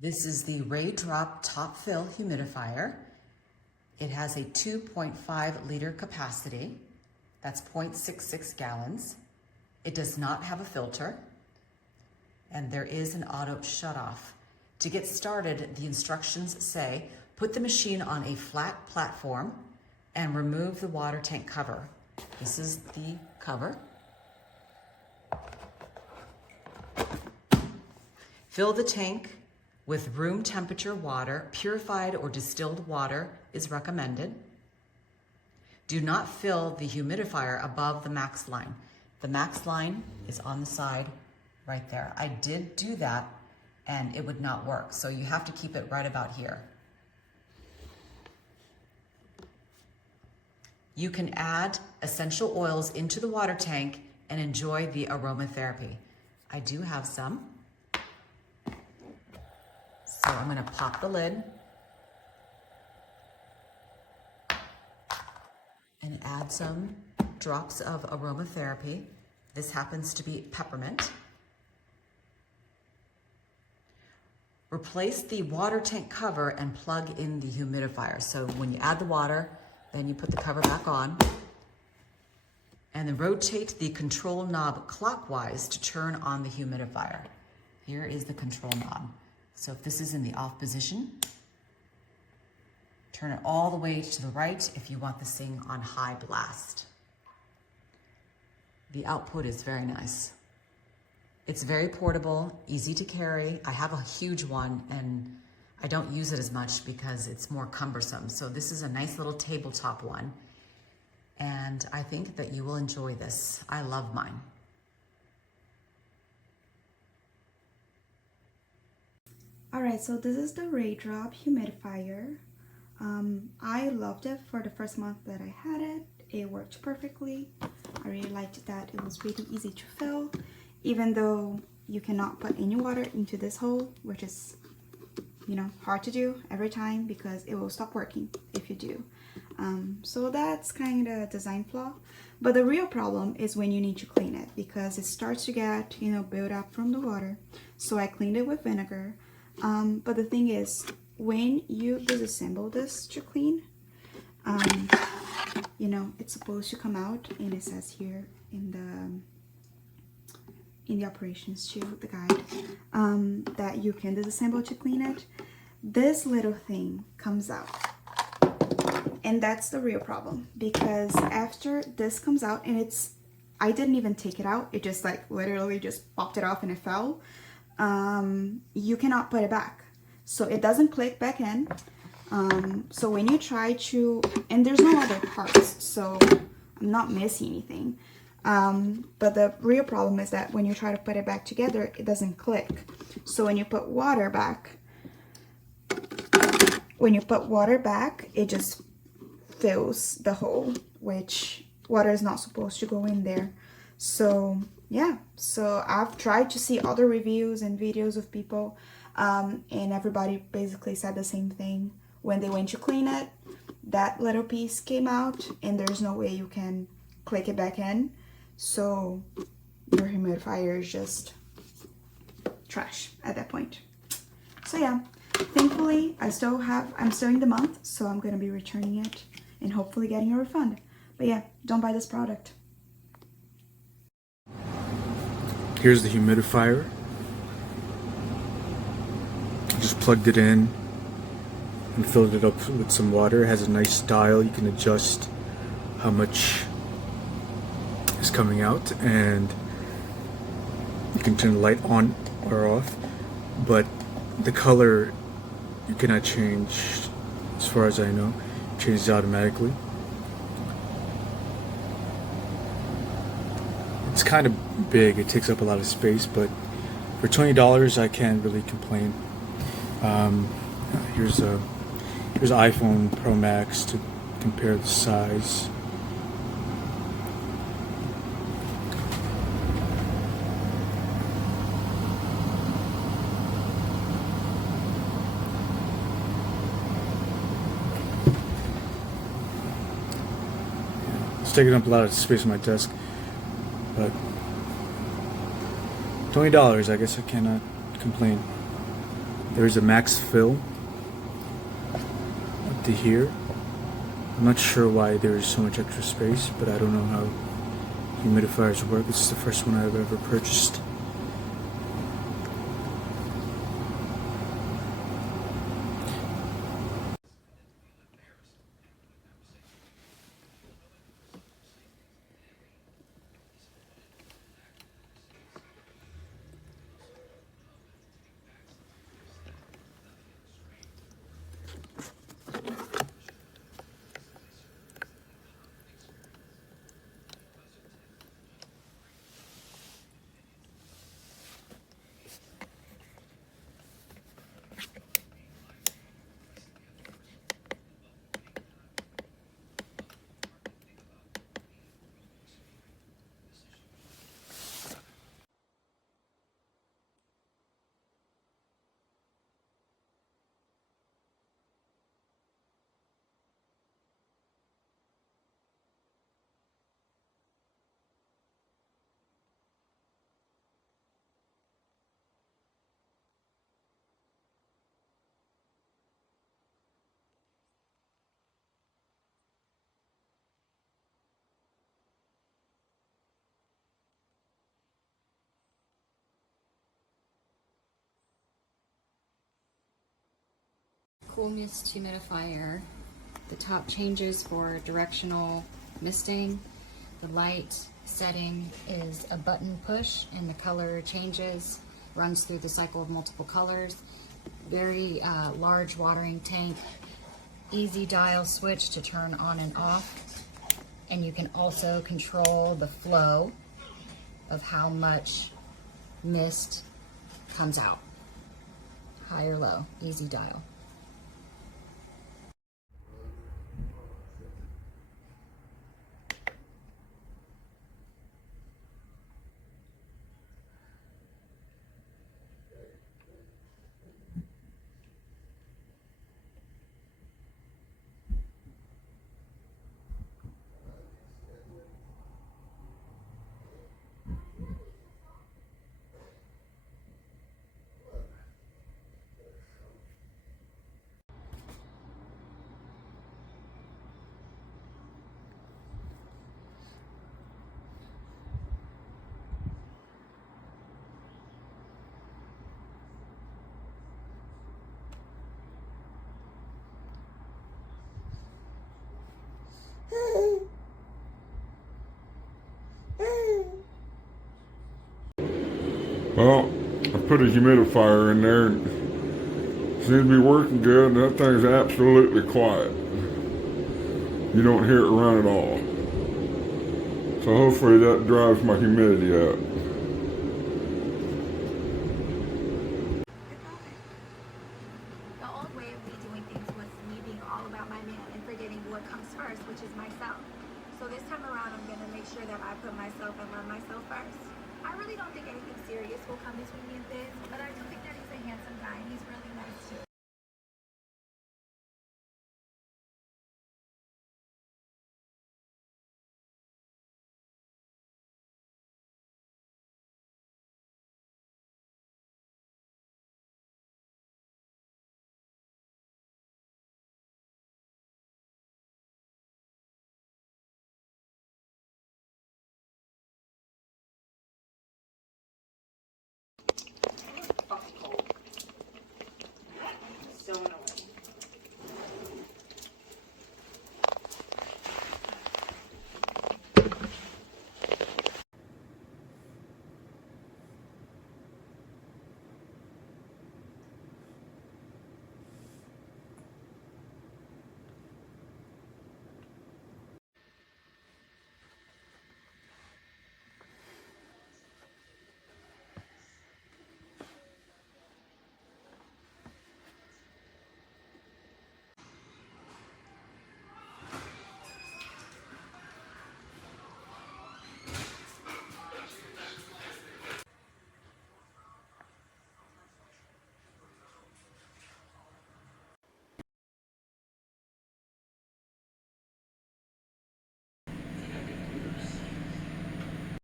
This is the raydrop top fill humidifier. It has a 2.5 liter capacity. That's 0.66 gallons. It does not have a filter, and there is an auto shutoff. To get started, the instructions say, put the machine on a flat platform and remove the water tank cover. This is the cover. Fill the tank with room temperature water. Purified or distilled water is recommended. Do not fill the humidifier above the max line. The max line is on the side right there. I did do that and it would not work. So you have to keep it right about here. You can add essential oils into the water tank and enjoy the aromatherapy. I do have some. So I'm gonna pop the lid and add some drops of aromatherapy. This happens to be peppermint. Replace the water tank cover and plug in the humidifier. So when you add the water, then you put the cover back on, and then rotate the control knob clockwise to turn on the humidifier. Here is the control knob. So if this is in the off position, turn it all the way to the right if you want this thing on high blast. The output is very nice. It's very portable, easy to carry. I have a huge one and I don't use it as much because it's more cumbersome. So this is a nice little tabletop one. And I think that you will enjoy this. I love mine. Alright, so this is the raydrop humidifier. I loved it for the first month that I had it. It worked perfectly. I really liked that it was really easy to fill, even though you cannot put any water into this hole, which is, you know, hard to do every time because it will stop working if you do. So that's kind of a design flaw. But the real problem is when you need to clean it because it starts to get, you know, built up from the water. So I cleaned it with vinegar. But the thing is, when you disassemble this to clean, you know, it's supposed to come out, and it says here in the operations to the guide that you can disassemble to clean it. This little thing comes out, and that's the real problem, because after this comes out, and I didn't even take it out, it just like literally just popped it off and it fell. You cannot put it back, so it doesn't click back in. So when you try to, and there's no other parts, so I'm not missing anything. But the real problem is that when you try to put it back together, it doesn't click. So when you put water back, it just fills the hole, which water is not supposed to go in there. So yeah, so I've tried to see other reviews and videos of people, and everybody basically said the same thing. When they went to clean it, that little piece came out, and there's no way you can click it back in. So your humidifier is just trash at that point. So yeah, thankfully I'm still in the month, so I'm gonna be returning it and hopefully getting a refund. But yeah, don't buy this product. Here's the humidifier. Just plugged it in and filled it up with some water. It has a nice dial. You can adjust how much is coming out, and you can turn the light on or off, but the color you cannot change as far as I know. It changes automatically. It's kind of big, it takes up a lot of space, but for $20 I can't really complain. Here's iPhone Pro Max to compare the size. It's taking up a lot of space on my desk, but $20, I guess I cannot complain. There's a max fill up to here. I'm not sure why there's so much extra space, but I don't know how humidifiers work. This is the first one I've ever purchased. Cool mist humidifier. The top changes for directional misting. The light setting is a button push and the color changes, runs through the cycle of multiple colors. Very large watering tank, easy dial switch to turn on and off. And you can also control the flow of how much mist comes out. High or low, easy dial. Well, I put a humidifier in there and it seems to be working good. That thing's absolutely quiet. You don't hear it run at all. So hopefully that drives my humidity up. The old way of me doing things was me being all about my man and forgetting what comes first, which is myself. So this time around, I'm gonna make sure that I put myself and love myself first. I really don't think anything serious will come between me and Biz, but I do think